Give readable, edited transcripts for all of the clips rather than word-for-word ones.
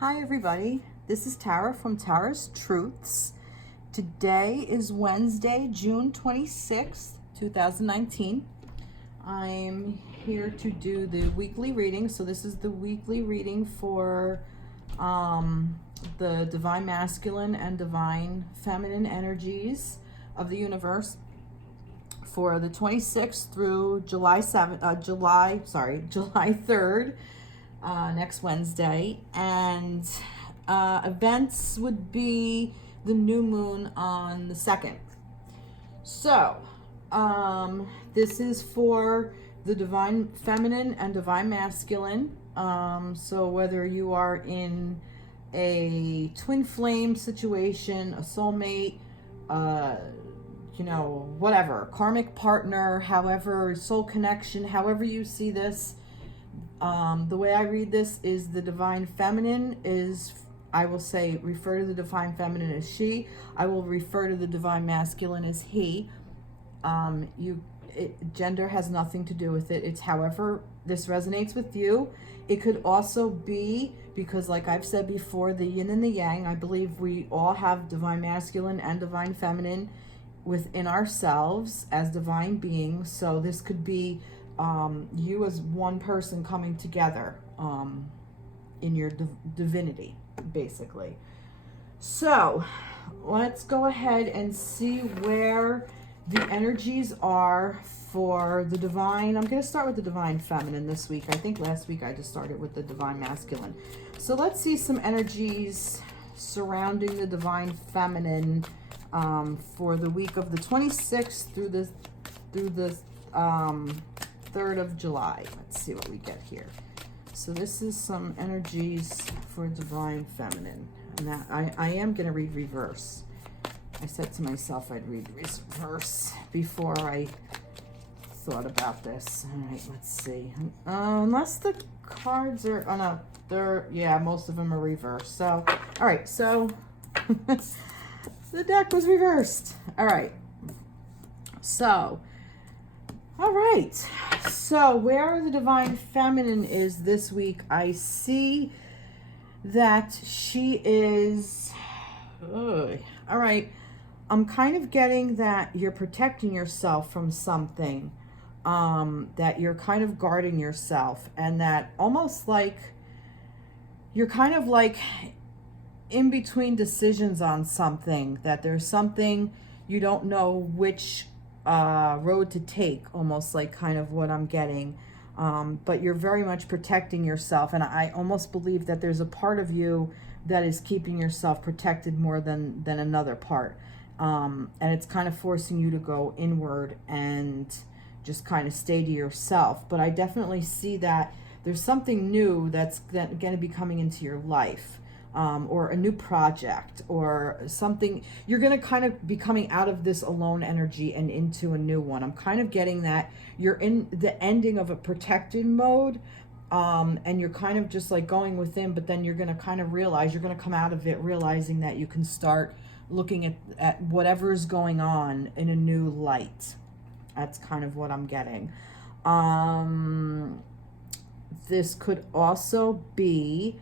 Hi everybody, this is Tara from Tara's Truths. Today is Wednesday, June 26th, 2019. I'm here to do the weekly reading. So this is the weekly reading for the Divine Masculine and Divine Feminine energies of the universe for the 26th through July 3rd, next Wednesday. And events would be the new moon on the 2nd. So this is for the Divine Feminine and Divine Masculine. So whether you are in a twin flame situation, a soulmate, whatever, karmic partner, however, soul connection, however you see this. The way I read this is the Divine Feminine is, I will say, refer to the Divine Feminine as she. I will refer to the Divine Masculine as he. Gender has nothing to do with it. It's however this resonates with you. It could also be, because like I've said before, the yin and the yang. I believe we all have Divine Masculine and Divine Feminine within ourselves as divine beings. So this could be you as one person coming together in your divinity, basically. So let's go ahead and see where the energies are for the divine. I'm going to start with the Divine Feminine this week. I think last week I just started with the Divine Masculine. So let's see some energies surrounding the Divine Feminine for the week of the 26th through the 3rd of July. Let's see what we get here. So this is some energies for Divine Feminine. And that I am going to read reverse. I said to myself I'd read reverse before I thought about this. All right, let's see. Unless the cards are, oh no, yeah, most of them are reversed. So, all right, so the deck was reversed. All right. So, all right. So where the Divine Feminine is this week, I see that she is, all right. I'm kind of getting that you're protecting yourself from something, that you're kind of guarding yourself, and that almost like you're kind of like in between decisions on something, that there's something you don't know which road to take, almost like kind of what I'm getting. But you're very much protecting yourself, and I almost believe that there's a part of you that is keeping yourself protected more than another part. And it's kind of forcing you to go inward and just kind of stay to yourself. But I definitely see that there's something new that's going to be coming into your life, or a new project or something. You're going to kind of be coming out of this alone energy and into a new one. I'm kind of getting that you're in the ending of a protected mode, and you're kind of just like going within, but then you're going to kind of realize, you're going to come out of it realizing that you can start looking at whatever is going on in a new light. That's kind of what I'm getting. This could also be,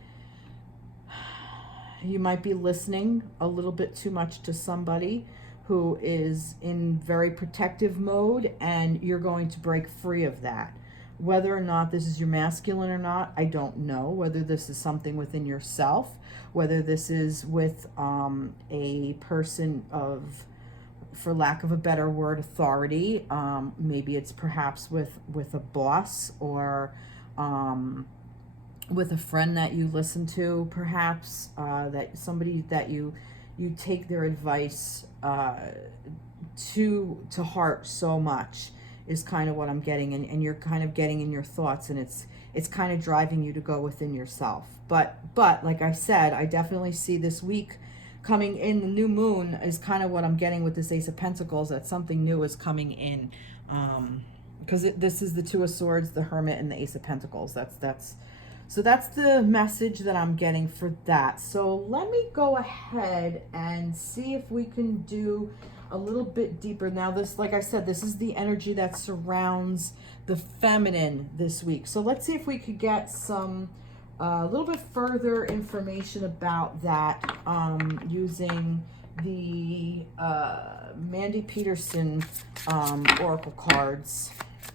you might be listening a little bit too much to somebody who is in very protective mode, and you're going to break free of that. Whether or not this is your masculine or not, I don't know. Whether this is something within yourself, whether this is with a person of, for lack of a better word, authority. Maybe it's perhaps with a boss, or with a friend that you listen to, perhaps, that somebody that you take their advice to heart so much, is kind of what I'm getting, and you're kind of getting in your thoughts, and it's kind of driving you to go within yourself. But like I said, I definitely see this week coming in, the new moon is kind of what I'm getting with this Ace of Pentacles, that something new is coming in, because this is the Two of Swords, the Hermit, and the Ace of Pentacles. So that's the message that I'm getting for that. So let me go ahead and see if we can do a little bit deeper. Now this, like I said, this is the energy that surrounds the feminine this week. So let's see if we could get some a little bit further information about that using the Mandy Peterson oracle cards.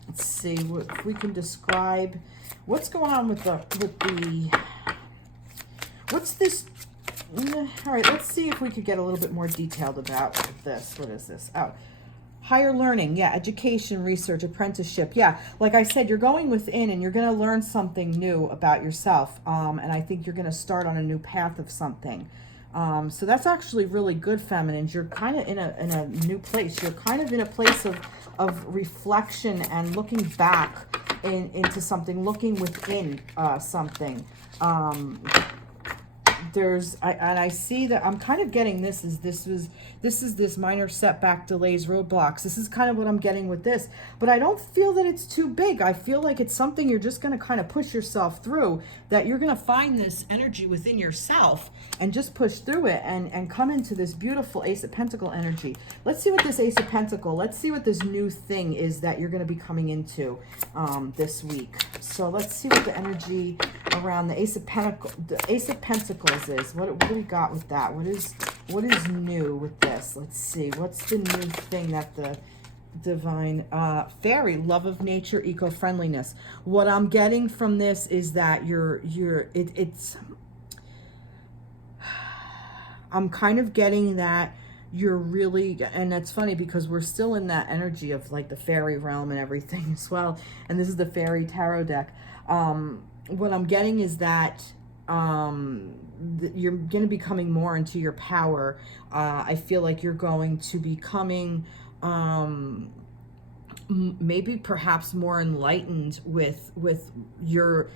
Let's see if we can describe what's going on with the what's this. All right, let's see if we could get a little bit more detailed about this. What is this? Oh, higher learning. Yeah, education, research, apprenticeship. Yeah, like I said, you're going within and you're going to learn something new about yourself. And I think you're going to start on a new path of something. So that's actually really good, feminines. You're kind of in a new place. You're kind of in a place of reflection and looking back into something, looking within something. I see that I'm kind of getting this is minor setback, delays, roadblocks. This is kind of what I'm getting with this, but I don't feel that it's too big. I feel like it's something you're just going to kind of push yourself through, that you're going to find this energy within yourself and just push through it and come into this beautiful Ace of Pentacle energy. Let's see what this Ace of Pentacle, let's see what this new thing is that you're going to be coming into this week. So let's see what the energy around the Ace of Pentacles is. What do we got with that? What is new with this? Let's see. What's the new thing that the divine fairy, love of nature, eco-friendliness. What I'm getting from this is that I'm kind of getting that you're really, and that's funny because we're still in that energy of like the fairy realm and everything as well. And this is the fairy tarot deck. What I'm getting is that you're going to be coming more into your power. I feel like you're going to be coming maybe perhaps more enlightened with your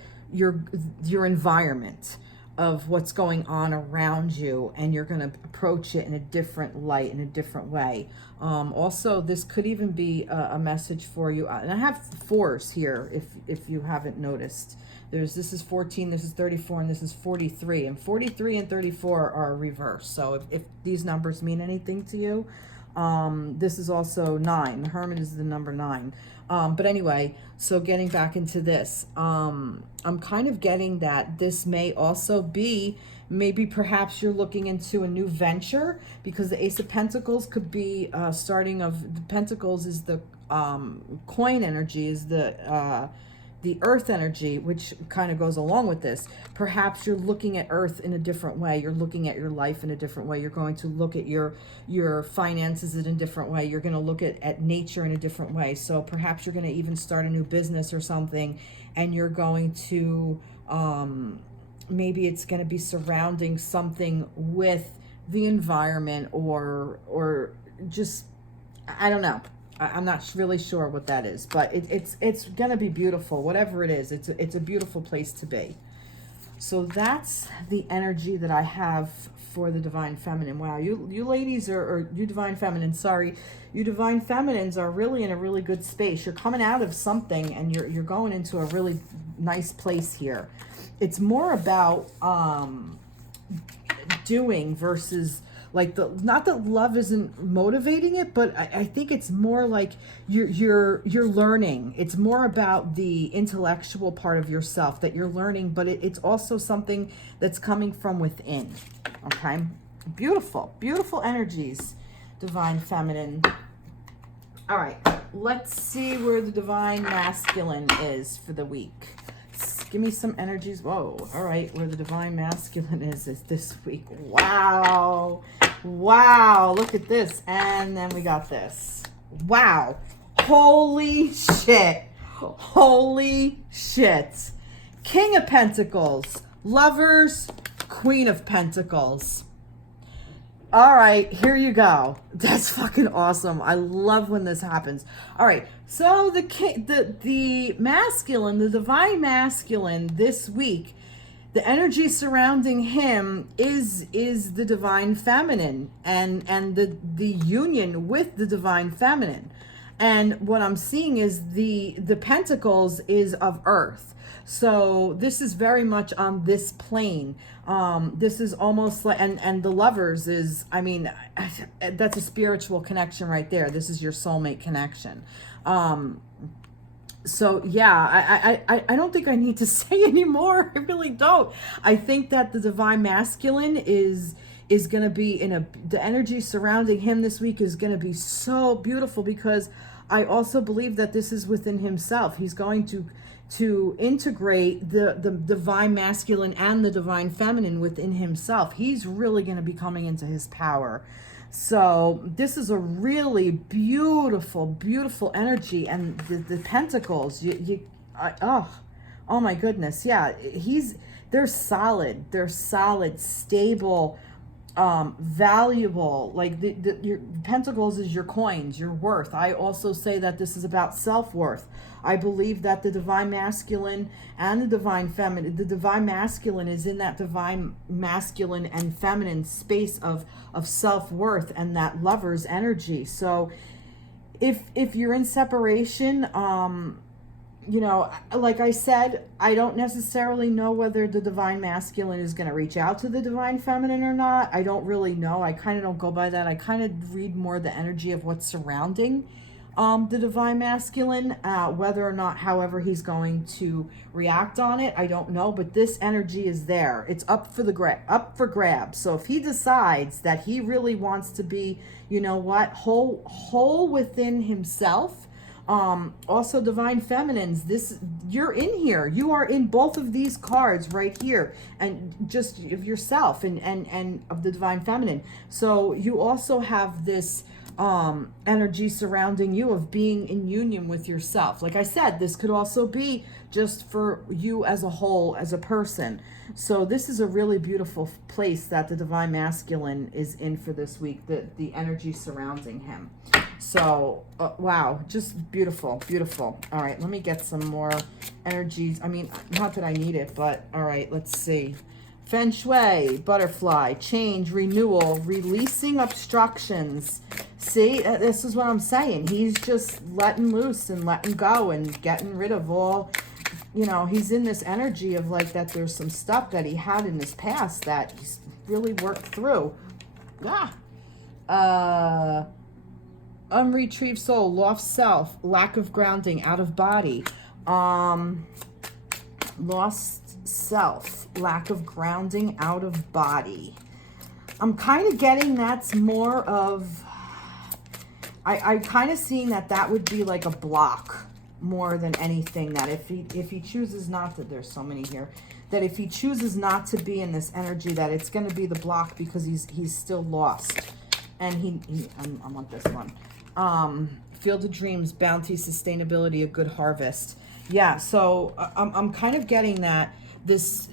environment of what's going on around you, and you're going to approach it in a different light, in a different way. Also, this could even be a message for you, and I have fours here if you haven't noticed. This is 14, this is 34, and this is 43, and 43 and 34 are reversed. So if these numbers mean anything to you, this is also 9. The Hermit is the number 9. But anyway, so getting back into this, I'm kind of getting that this may also be, maybe perhaps you're looking into a new venture, because the Ace of Pentacles could be starting of, the Pentacles is the coin energy, is the earth energy, which kind of goes along with this. Perhaps you're looking at earth in a different way. You're looking at your life in a different way. You're going to look at your finances in a different way. You're going to look at nature in a different way. So perhaps you're going to even start a new business or something, and you're going to, maybe it's going to be surrounding something with the environment or just, I don't know. I'm not really sure what that is, but it's gonna be beautiful. Whatever it is, it's a beautiful place to be. So that's the energy that I have for the Divine Feminine. Wow, you ladies or you Divine Feminine, sorry, you Divine Feminines are really in a really good space. You're coming out of something and you're going into a really nice place here. It's more about doing versus, like, not that love isn't motivating it, but I think it's more like you're learning. It's more about the intellectual part of yourself that you're learning, but it's also something that's coming from within. Okay, beautiful, beautiful energies, Divine Feminine. All right, let's see where the Divine Masculine is for the week. Give me some energies. Whoa. All right. Where the Divine Masculine is this week. Wow. Wow. Look at this. And then we got this. Wow. Holy shit. Holy shit. King of Pentacles. Lovers. Queen of Pentacles. All right, here you go. That's fucking awesome. I love when this happens. All right, so the masculine, the Divine Masculine this week, the energy surrounding him is the Divine Feminine and the union with the Divine Feminine. And what I'm seeing is the Pentacles is of Earth. So this is very much on this plane. This is almost like, and the Lovers is, I mean, that's a spiritual connection right there. This is your soulmate connection. So yeah, I don't think I need to say anymore. I really don't. I think that the divine masculine is going to be the energy surrounding him this week is going to be so beautiful, because I also believe that this is within himself. He's going to integrate the divine masculine and the divine feminine within himself. He's really going to be coming into his power. So this is a really beautiful, beautiful energy. And the pentacles, oh my goodness. Yeah, they're solid, stable, valuable. Like your pentacles is your coins, your worth. I also say that this is about self-worth. I believe that the divine masculine and the divine feminine, the divine masculine is in that divine masculine and feminine space of self-worth and that lover's energy. So if you're in separation, you know, like I said, I don't necessarily know whether the divine masculine is going to reach out to the divine feminine or not. I don't really know. I kind of don't go by that. I kind of read more the energy of what's surrounding the divine masculine, whether or not, however, he's going to react on it, I don't know. But this energy is there. It's up for grabs. So if he decides that he really wants to be, you know what, whole within himself. Also divine feminines, you're in here, you are in both of these cards right here, and just of yourself and of the divine feminine. So you also have this energy surrounding you of being in union with yourself. Like I said, this could also be just for you as a whole, as a person. So this is a really beautiful place that the divine masculine is in for this week, the energy surrounding him. So wow, just beautiful, beautiful. All right, let me get some more energies. I mean, not that I need it, but all right, let's see. Feng Shui, butterfly, change, renewal, releasing obstructions. See, this is what I'm saying. He's just letting loose and letting go and getting rid of all, you know, he's in this energy of like that there's some stuff that he had in his past that he's really worked through. Unretrieved soul, lost self, lack of grounding, out of body. Lost self, lack of grounding, out of body. I'm kind of getting that's more of, I'm kind of seeing that would be like a block more than anything, that if he chooses not to, there's so many here, that if he chooses not to be in this energy, that it's going to be the block because he's still lost. And I want this one. Field of dreams, bounty, sustainability, a good harvest. Yeah, so I'm kind of getting that this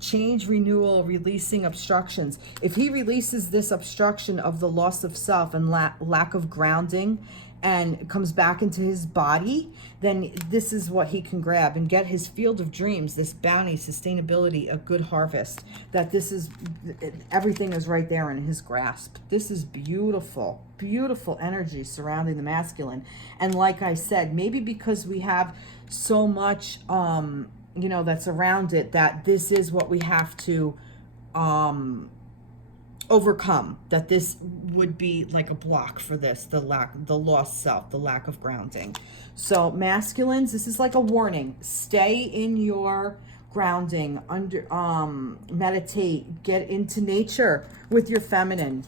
change, renewal, releasing obstructions. If he releases this obstruction of the loss of self and lack of grounding and comes back into his body, then this is what he can grab and get his field of dreams, this bounty, sustainability, a good harvest. That this is, everything is right there in his grasp. This is beautiful, beautiful energy surrounding the masculine. And like I said, maybe because we have so much, you know, that's around it, that this is what we have to overcome, that this would be like a block for this, the lost self, the lack of grounding. So masculines, this is like a warning. Stay in your grounding, meditate, get into nature with your feminine,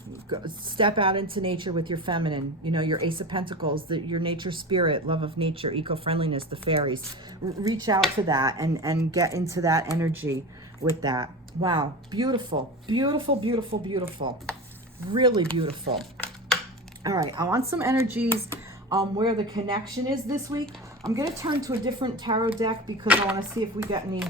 step out into nature with your feminine, you know, your Ace of Pentacles, your nature spirit, love of nature, eco-friendliness, the fairies. Reach out to that and get into that energy with that. Wow, beautiful, beautiful, beautiful, beautiful. Really beautiful. All right, I want some energies where the connection is this week. I'm going to turn to a different tarot deck because I want to see if we get any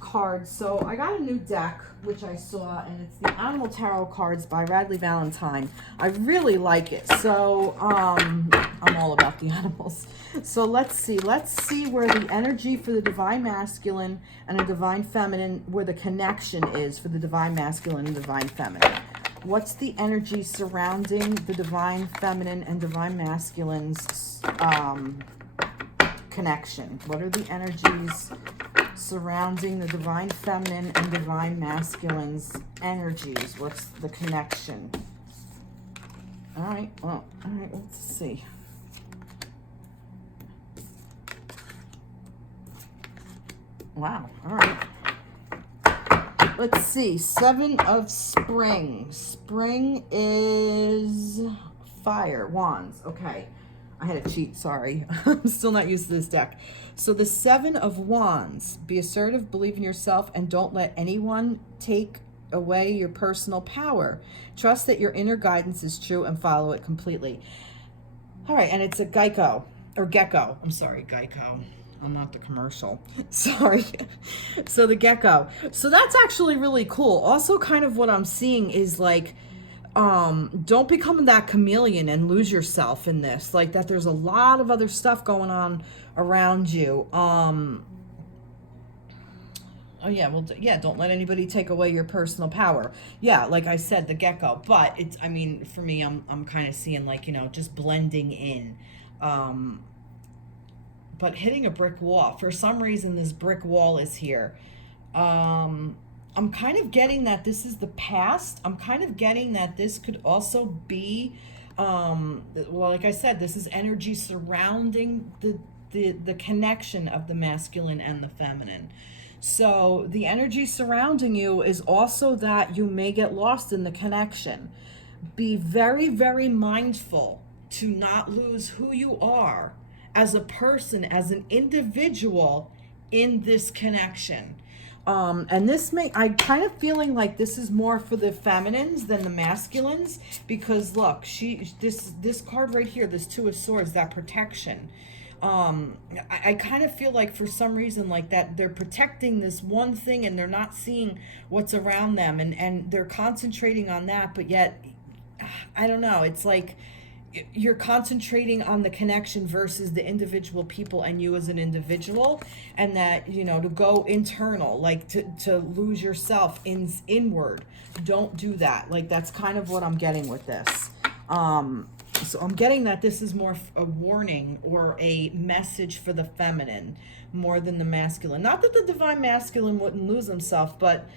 cards. So I got a new deck, which I saw, and it's the Animal Tarot cards by Radley Valentine. I really like it. So I'm all about the animals. So let's see where the energy for the divine masculine and the divine feminine, where the connection is for the divine masculine and divine feminine. What's the energy surrounding the divine feminine and divine masculine's connection? What are the energies surrounding the divine feminine and divine masculine's energies? What's the connection? All right, well, all right, let's see. Wow. All right. Let's see. 7 of spring. Spring is fire. Wands. Okay. I had a cheat. Sorry. I'm still not used to this deck. So the 7 of Wands. Be assertive, believe in yourself, and don't let anyone take away your personal power. Trust that your inner guidance is true and follow it completely. All right. And it's a Geico. Or Gecko. I'm sorry, Geico. I'm not the commercial. Sorry. So the gecko. So that's actually really cool. Also, kind of what I'm seeing is like, don't become that chameleon and lose yourself in this. Like that there's a lot of other stuff going on around you. Oh yeah, well, yeah, don't let anybody take away your personal power. Yeah, like I said, the gecko. But it's, I mean, for me, I'm kind of seeing like, you know, just blending in. But hitting a brick wall. For some reason, this brick wall is here. I'm kind of getting that this is the past. I'm kind of getting that this could also be, well, like I said, this is energy surrounding the connection of the masculine and the feminine. So the energy surrounding you is also that you may get lost in the connection. Be very, very mindful to not lose who you are as a person, as an individual in this connection. And this I'm kind of feeling like this is more for the feminines than the masculines, because look, this card right here, this 2 of Swords, that protection. I kind of feel like for some reason like that they're protecting this one thing and they're not seeing what's around them, and they're concentrating on that, but yet, I don't know, it's like, you're concentrating on the connection versus the individual people and you as an individual, and that, you know, to go internal, like to lose yourself inward. Don't do that. Like that's kind of what I'm getting with this. So I'm getting that this is more a warning or a message for the feminine more than the masculine. Not that the divine masculine wouldn't lose himself, but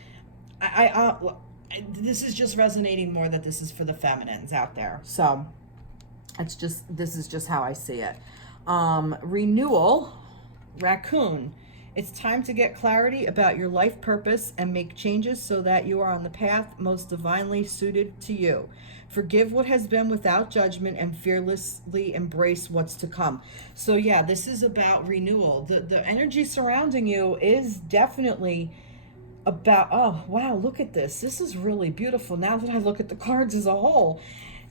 this is just resonating more that this is for the feminines out there. So this is just how I see it. Renewal, raccoon. It's time to get clarity about your life purpose and make changes so that you are on the path most divinely suited to you. Forgive what has been without judgment and fearlessly embrace what's to come. So yeah, this is about renewal. The energy surrounding you is definitely about, oh wow, look at this. This is really beautiful. Now that I look at the cards as a whole,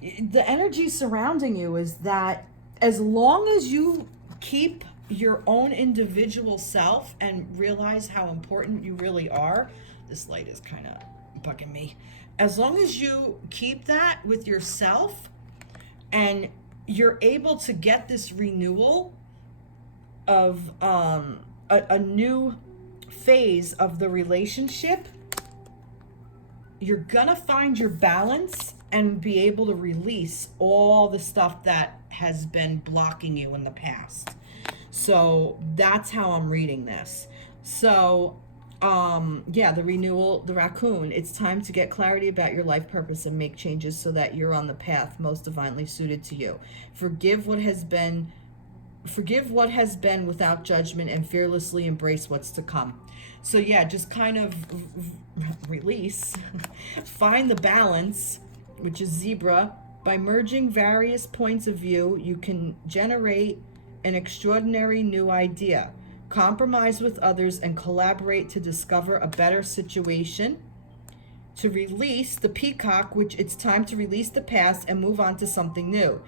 the energy surrounding you is that as long as you keep your own individual self and realize how important you really are, this light is kind of bugging me. As long as you keep that with yourself and you're able to get this renewal of a new phase of the relationship, you're gonna find your balance and be able to release all the stuff that has been blocking you in the past. So that's how I'm reading this. So yeah, the renewal, the raccoon, it's time to get clarity about your life purpose and make changes so that you're on the path most divinely suited to you. Forgive what has been without judgment and fearlessly embrace what's to come. So yeah, just kind of release, find the balance, which is zebra. By merging various points of view, you can generate an extraordinary new idea. Compromise with others and collaborate to discover a better situation. To release the peacock, which it's time to release the past and move on to something new.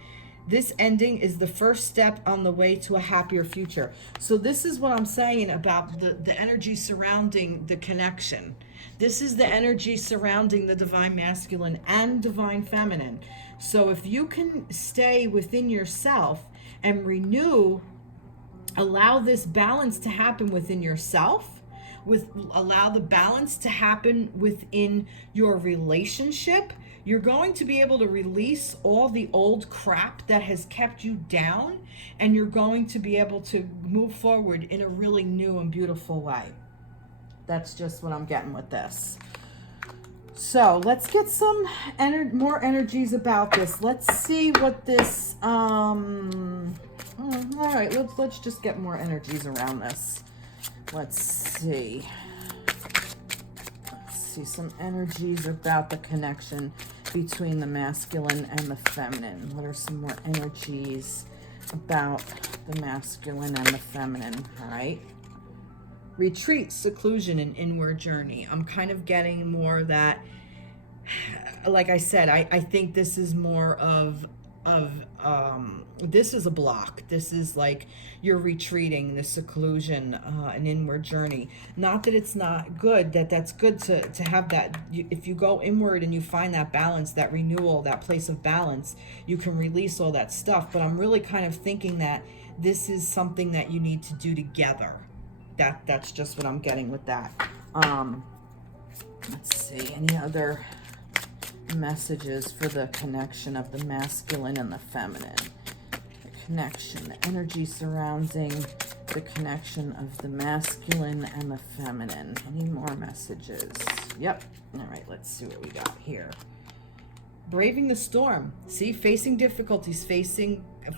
This ending is the first step on the way to a happier future. So this is what I'm saying about the energy surrounding the connection. This is the energy surrounding the divine masculine and divine feminine. So if you can stay within yourself and renew, allow this balance to happen within yourself, allow the balance to happen within your relationship, you're going to be able to release all the old crap that has kept you down, and you're going to be able to move forward in a really new and beautiful way. That's just what I'm getting with this. So let's get some more energies about this. Let's see what this, all right, let's just get more energies around this. Let's see. Let's see some energies about the connection between the masculine and the feminine. What are some more energies about the masculine and the feminine? All right. Retreat, seclusion, and inward journey. I'm kind of getting more of that. Like I said, I think this is more of this is a block. This is like you're retreating, the seclusion, an inward journey. Not that it's not good, that's good to have that. If you go inward and you find that balance, that renewal, that place of balance, you can release all that stuff. But I'm really kind of thinking that this is something that you need to do together. That's just what I'm getting with that. Let's see, any other messages for the connection of the masculine and the feminine? The connection, the energy surrounding the connection of the masculine and the feminine. Any more messages? Yep. All right, let's see what we got here. Braving the storm. See, facing difficulties,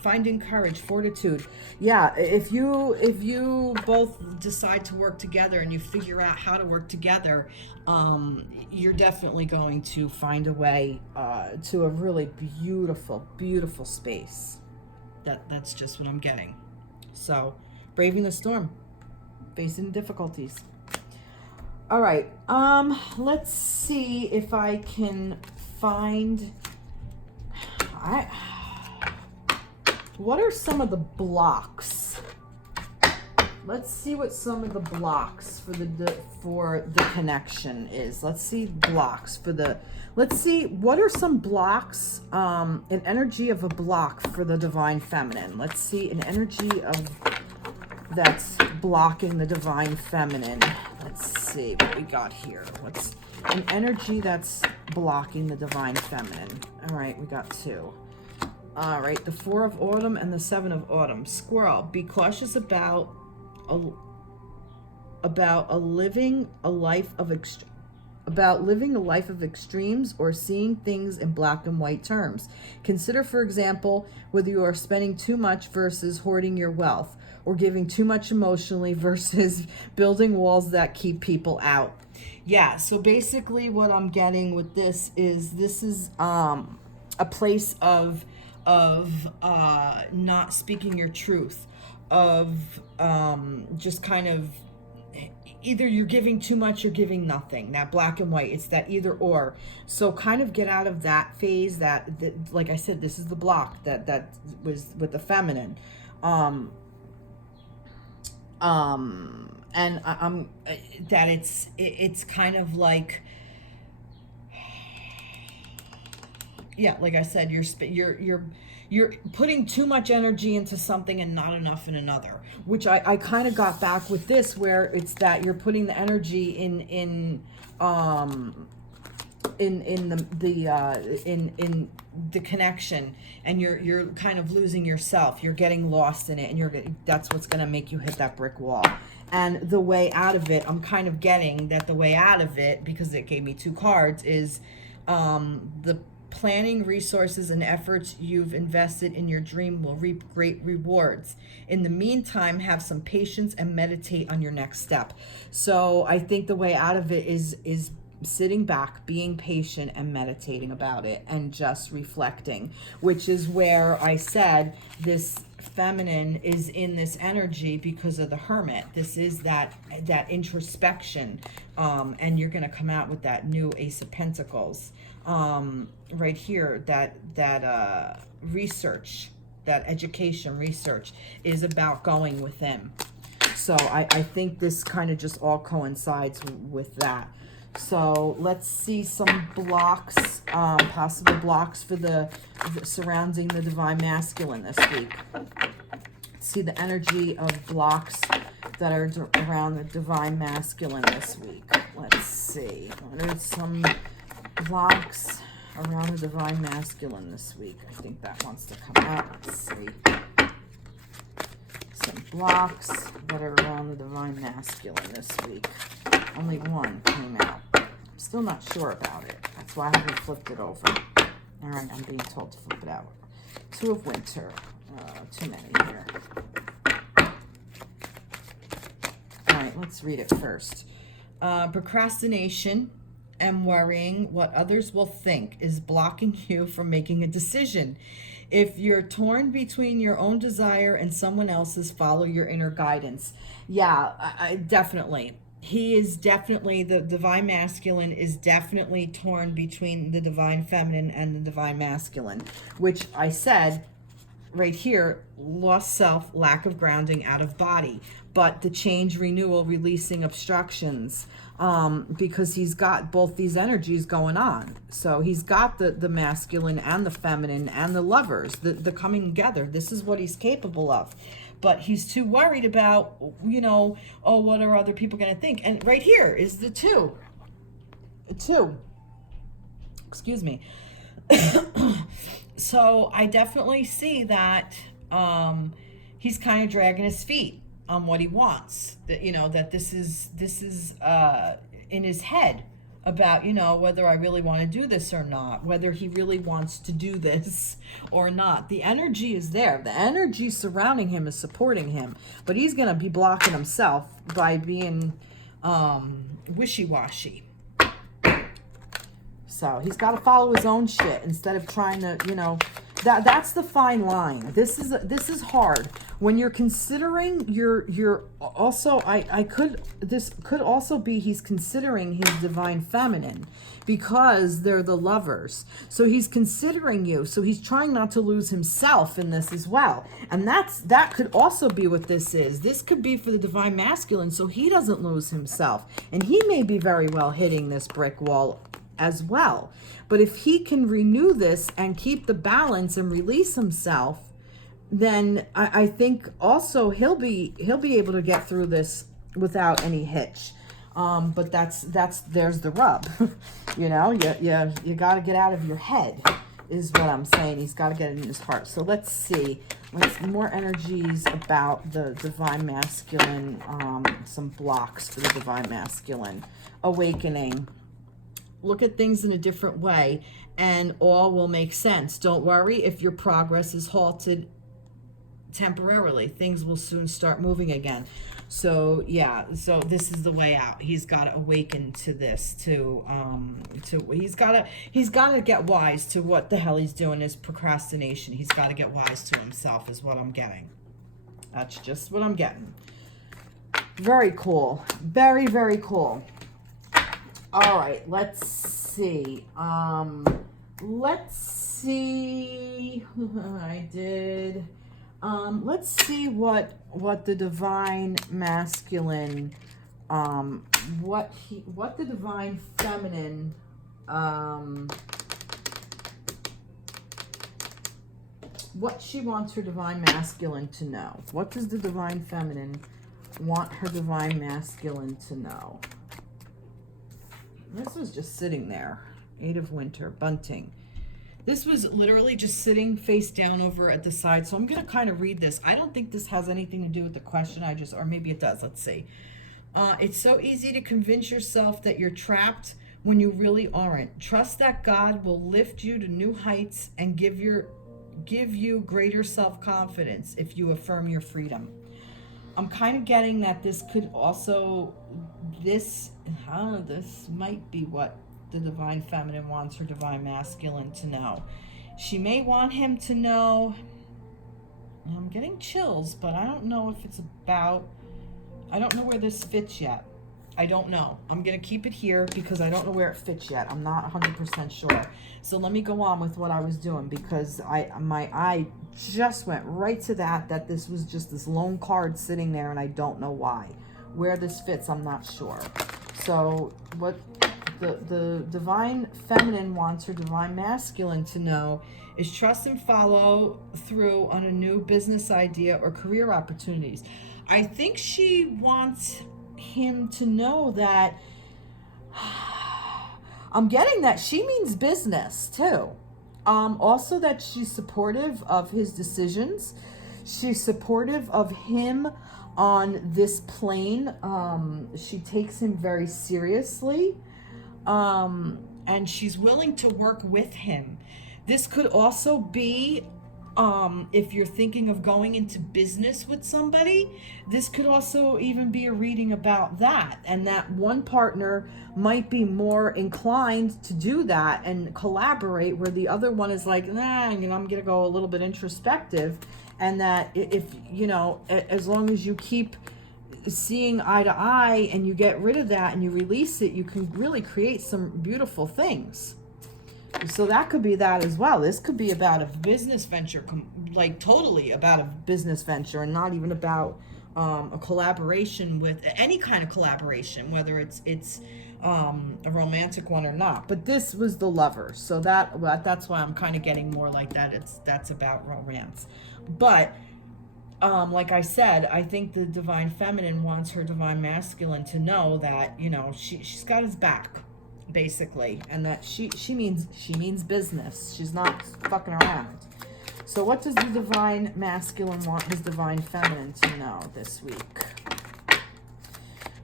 finding courage, fortitude. Yeah, if you both decide to work together and you figure out how to work together, you're definitely going to find a way to a really beautiful, beautiful space. That's just what I'm getting. So, braving the storm, facing difficulties. All right, let's see if I can find, what are some of the blocks? Let's see what some of the blocks for the connection is. Let's see blocks for the, let's see, what are some blocks, an energy of a block for the divine feminine. Let's see an energy of that's blocking the divine feminine. Let's see what we got here. What's an energy that's blocking the divine feminine? All right, we got two. All right, the Four of Autumn and the Seven of Autumn. Squirrel, be cautious about living a life of extremes or seeing things in black and white terms. Consider, for example, whether you are spending too much versus hoarding your wealth, or giving too much emotionally versus building walls that keep people out. Yeah, so basically what I'm getting with this is a place of not speaking your truth, of just kind of either you're giving too much or giving nothing. That black and white, it's that either or. So kind of get out of that phase. That like I said, this is the block that was with the feminine. And that it's kind of like, yeah, like I said, you're putting too much energy into something and not enough in another, which I kind of got back with this, where it's that you're putting the energy in the connection, and you're kind of losing yourself. You're getting lost in it, and that's what's going to make you hit that brick wall. And the way out of it, I'm kind of getting that the way out of it, because it gave me two cards, is the planning, resources, and efforts you've invested in your dream will reap great rewards. In the meantime, have some patience and meditate on your next step. So I think the way out of it is sitting back, being patient, and meditating about it, and just reflecting, which is where I said this feminine is in this energy because of the Hermit. This is that introspection, and you're going to come out with that new Ace of Pentacles right here. That research, that education research is about going within. So I think this kind of just all coincides with that. So let's see some blocks, possible blocks for the surrounding the divine masculine this week. See the energy of blocks that are around the divine masculine this week. Let's see. What are some blocks around the divine masculine this week? I think that wants to come out. Let's see. Some blocks that are around the divine masculine this week. Only one came out. I'm still not sure about it. That's why I haven't flipped it over. All right, I'm being told to flip it out. Two of Winter. Too many here. All right, let's read it first. Procrastination and worrying what others will think is blocking you from making a decision. If you're torn between your own desire and someone else's, follow your inner guidance. Yeah, I definitely. He is definitely, the divine masculine is definitely torn between the divine feminine and the divine masculine, which I said right here, lost self, lack of grounding, out of body, but the change, renewal, releasing obstructions, because he's got both these energies going on. So he's got the masculine and the feminine and the lovers, the coming together. This is what he's capable of. But he's too worried about, you know, oh, what are other people going to think? And right here is the two. Excuse me. So I definitely see that he's kind of dragging his feet on what he wants. That, you know, that this is in his head about, you know, whether I really want to do this or not, whether he really wants to do this or not. The energy is there. The energy surrounding him is supporting him, but he's going to be blocking himself by being wishy-washy. So he's got to follow his own shit instead of trying to, you know, that's the fine line. This is hard when you're considering you're also, this could also be he's considering his divine feminine because they're the lovers. So he's considering you. So he's trying not to lose himself in this as well. And that could also be what this is. This could be for the divine masculine so he doesn't lose himself. And he may be very well hitting this brick wall as well. But if he can renew this and keep the balance and release himself, then I think also he'll be able to get through this without any hitch. But there's the rub. You know, you got to get out of your head is what I'm saying. He's got to get it in his heart. So let's see. More energies about the divine masculine. Some blocks for the divine masculine. Awakening. Look at things in a different way and all will make sense. Don't worry if your progress is halted temporarily. Things will soon start moving again. So yeah, so this is the way out. He's got to awaken to this, he's got to get wise to what the hell he's doing is procrastination. He's got to get wise to himself is what I'm getting. That's just what I'm getting. Very cool. Very, very cool. All right, let's see. Let's see. Let's see what the divine masculine, what the divine feminine, what she wants her divine masculine to know. What does the divine feminine want her divine masculine to know? This was just sitting there. 8 of Winter, bunting. This was literally just sitting face down over at the side. So I'm going to kind of read this. I don't think this has anything to do with the question. Or maybe it does. Let's see. It's so easy to convince yourself that you're trapped when you really aren't. Trust that God will lift you to new heights and give you greater self-confidence if you affirm your freedom. I'm kind of getting that this could also, this might be what the divine feminine wants her divine masculine to know. She may want him to know, I'm getting chills, but I don't know if it's about, I don't know where this fits yet. I don't know. I'm going to keep it here because I don't know where it fits yet. I'm not 100% sure. So let me go on with what I was doing because my eye just went right to that this was just this lone card sitting there and I don't know why. Where this fits, I'm not sure. So what the divine feminine wants her divine masculine to know is trust and follow through on a new business idea or career opportunities. I think she wants him to know that I'm getting that she means business too. Also that she's supportive of his decisions. She's supportive of him on this plane. She takes him very seriously. And she's willing to work with him. This could also be If you're thinking of going into business with somebody, this could also even be a reading about that. And that one partner might be more inclined to do that and collaborate, where the other one is like, nah, I'm going to go a little bit introspective. And that if, as long as you keep seeing eye to eye and you get rid of that and you release it, you can really create some beautiful things. So that could be that as well. This could be about a business venture, like totally about a business venture, and not even about a collaboration with any kind of collaboration, whether it's a romantic one or not. But this was the Lover, so that's why I'm kind of getting more like that. That's about romance, but like I said, I think the Divine Feminine wants her Divine Masculine to know that she's got his back, basically, and that she means business. She's not fucking around. So what does the Divine Masculine want his Divine Feminine to know this week?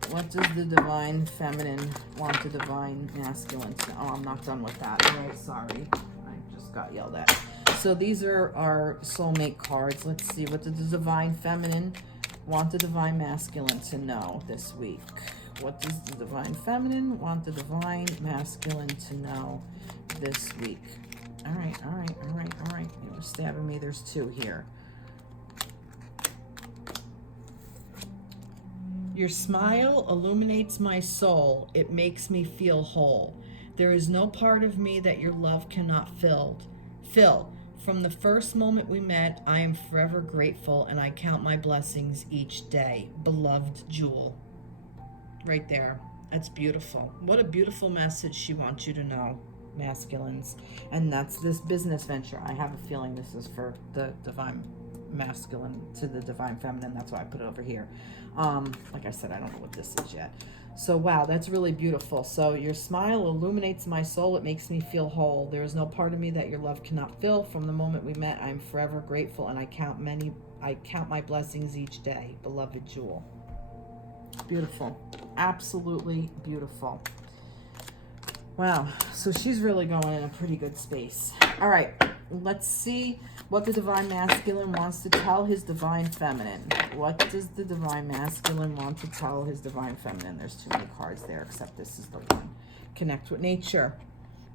What does the Divine Feminine want the Divine Masculine to know? Oh, I'm not done with that. All right, sorry. I just got yelled at. So these are our soulmate cards. Let's see, what does the Divine Feminine want the Divine Masculine to know this week? What does the Divine Feminine want the Divine Masculine to know this week? All right. You're stabbing me. There's two here. Your smile illuminates my soul. It makes me feel whole. There is no part of me that your love cannot fill. From the first moment we met, I am forever grateful, and I count my blessings each day. Beloved Jewel. Right there. That's beautiful. What a beautiful message she wants you to know, masculines. And that's this business venture. I have a feeling this is for the Divine Masculine to the Divine Feminine. That's why I put it over here. Like I said, I don't know what this is yet. So, wow, that's really beautiful. So, your smile illuminates my soul. It makes me feel whole. There is no part of me that your love cannot fill. From the moment we met, I am forever grateful, and I count my blessings each day. Beloved Jewel. Beautiful. Absolutely beautiful. Wow. So she's really going in a pretty good space. All right. Let's see what the Divine Masculine wants to tell his Divine Feminine. What does the Divine Masculine want to tell his Divine Feminine? There's too many cards there, except this is the one. Connect with nature.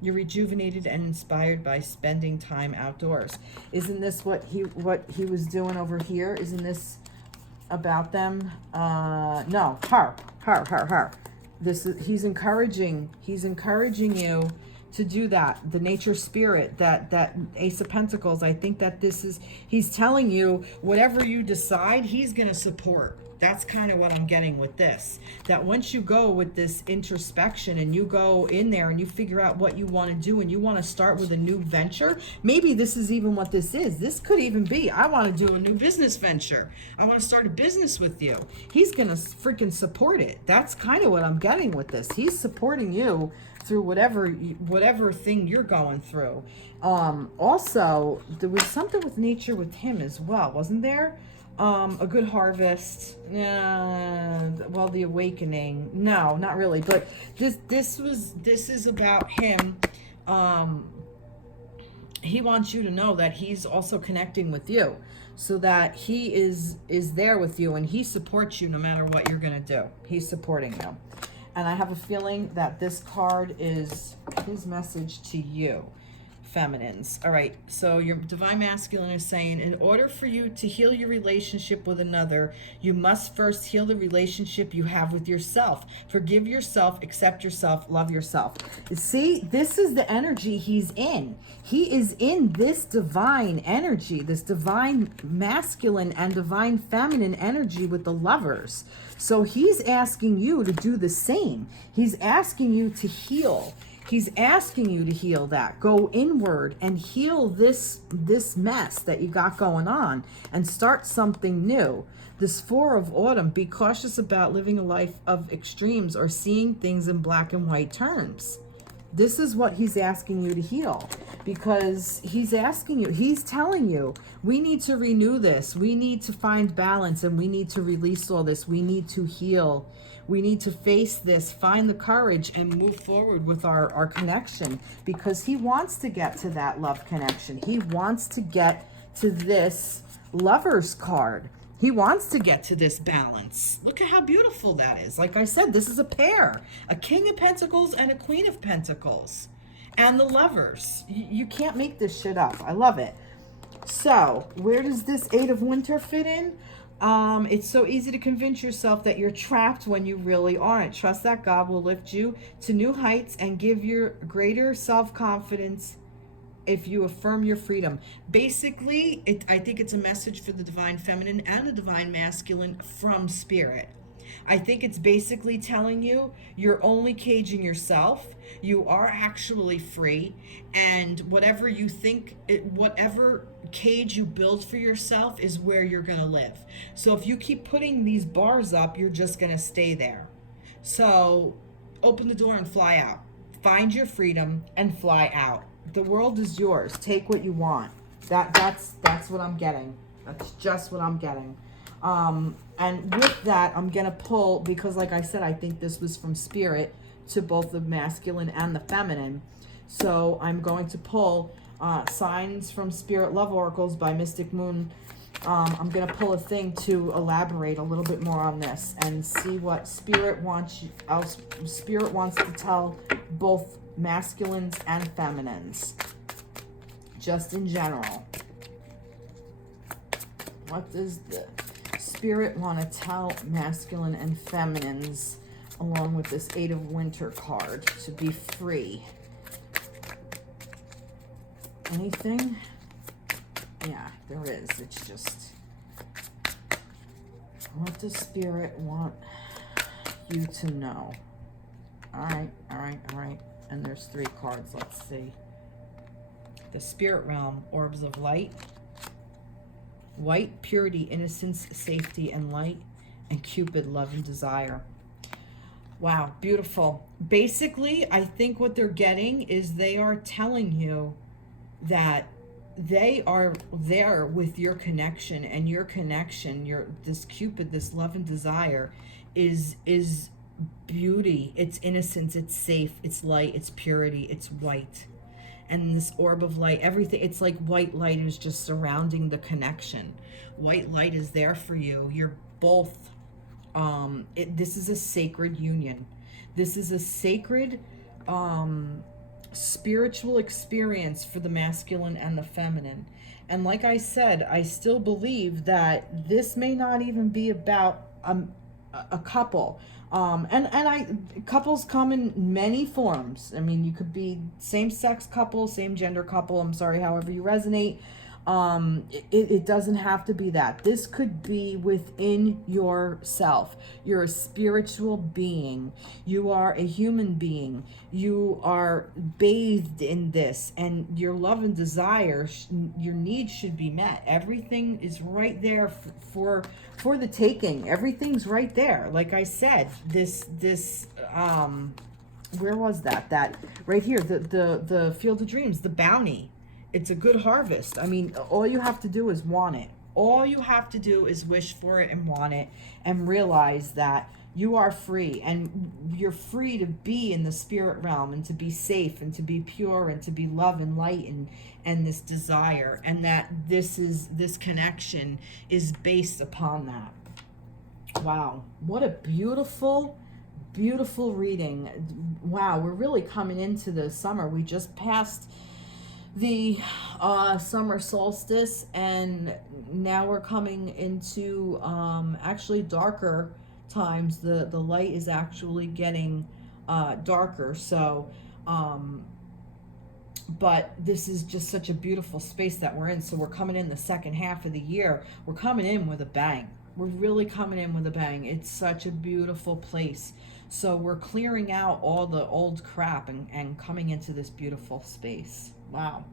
You're rejuvenated and inspired by spending time outdoors. Isn't this what he was doing over here? Isn't this about them? No, her. He's encouraging you to do that. The nature spirit, that Ace of Pentacles. I think that he's telling you whatever you decide, he's going to support. That's kind of what I'm getting with this. That once you go with this introspection and you go in there and you figure out what you want to do and you want to start with a new venture, maybe this is even what this is. This could even be, I want to do a new business venture. I want to start a business with you. He's going to freaking support it. That's kind of what I'm getting with this. He's supporting you through whatever thing you're going through. Also, there was something with nature with him as well, wasn't there? A good harvest. Well, the awakening. No, not really. But this is about him. He wants you to know that he's also connecting with you, so that he is there with you, and he supports you no matter what you're gonna do. He's supporting you. And I have a feeling that this card is his message to you, feminines. All right, so your Divine Masculine is saying, in order for you to heal your relationship with another, you must first heal the relationship you have with yourself. Forgive yourself, accept yourself, love yourself. See, this is the energy he's in. He is in this divine energy, this Divine Masculine and Divine Feminine energy with the Lovers. So he's asking you to do the same. He's asking you to heal. He's asking you to heal that. Go inward and heal this mess that you got going on and start something new. This Four of Autumn, be cautious about living a life of extremes or seeing things in black and white terms. This is what he's asking you to heal, because he's asking you, he's telling you, we need to renew this. We need to find balance, and we need to release all this. We need to heal. We need to face this, find the courage, and move forward with our connection, because he wants to get to that love connection. He wants to get to this Lovers card. He wants to get to this balance. Look at how beautiful that is. Like I said, this is a pair, a King of Pentacles and a Queen of Pentacles. And the Lovers. You can't make this shit up. I love it. So, where does this Eight of Winter fit in? It's so easy to convince yourself that you're trapped when you really aren't. Trust that God will lift you to new heights and give you greater self-confidence if you affirm your freedom. Basically, I think it's a message for the Divine Feminine and the Divine Masculine from Spirit. I think it's basically telling you you're only caging yourself. You are actually free. And whatever you think, whatever cage you build for yourself is where you're going to live. So if you keep putting these bars up, you're just going to stay there. So open the door and fly out. Find your freedom and fly out. The world is yours. Take what you want. That's what I'm getting. That's just what I'm getting. And with that, I'm going to pull, because like I said, I think this was from Spirit to both the masculine and the feminine. So I'm going to pull Signs from Spirit Love Oracles by Mystic Moon. I'm going to pull a thing to elaborate a little bit more on this and see what Spirit wants to tell both masculines and feminines, just in general. What does the Spirit want to tell masculine and feminines along with this Eight of Winter card to be free? Anything? Yeah, there is. It's just, what does Spirit want you to know? All right. And there's 3 cards. Let's see. The Spirit Realm, Orbs of Light. White, purity, innocence, safety, and light. And Cupid, love and desire. Wow, beautiful. Basically, I think what they're getting is they are telling you that they are there with your connection, and your connection, this Cupid, this love and desire is beauty, it's innocence, it's safe, it's light, it's purity, it's white. And this orb of light, everything, it's like white light is just surrounding the connection. White light is there for you. You're both, this is a sacred union. This is a sacred spiritual experience for the masculine and the feminine. And like I said, I still believe that this may not even be about a couple. Couples come in many forms. I mean, you could be same-sex couple, same-gender couple, I'm sorry, however you resonate. It doesn't have to be that. This could be within yourself. You're a spiritual being. You are a human being. You are bathed in this, and your love and desire, your needs should be met. Everything is right there for the taking. Everything's right there. Like I said, this where was that right here, the Field of Dreams, the bounty. It's a good harvest. I mean, all you have to do is want it. All you have to do is wish for it and want it, and realize that you are free, and you're free to be in the spirit realm, and to be safe, and to be pure, and to be love and light, and this desire, and that this connection is based upon that. Wow, what a beautiful reading. Wow, we're really coming into the summer. We just passed the summer solstice, and now we're coming into actually darker times. The light is actually getting darker. So but this is just such a beautiful space that we're in. So we're coming in the second half of the year. We're coming in with a bang. We're really coming in with a bang. It's such a beautiful place. So we're clearing out all the old crap and coming into this beautiful space. Wow.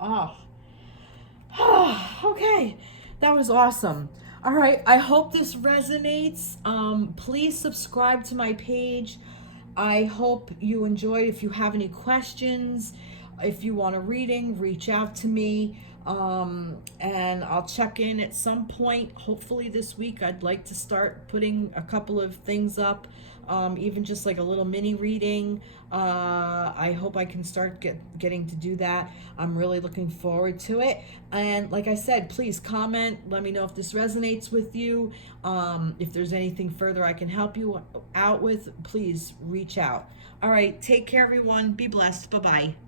Oh. Okay. That was awesome. All right. I hope this resonates. Please subscribe to my page. I hope you enjoyed. If you have any questions, if you want a reading, reach out to me. And I'll check in at some point, hopefully this week. I'd like to start putting a couple of things up even just like a little mini reading. I hope I can start getting to do that. I'm really looking forward to it. And like I said, please comment. Let me know if this resonates with you. If there's anything further I can help you out with, please reach out. All right, take care, everyone. Be blessed. Bye-bye.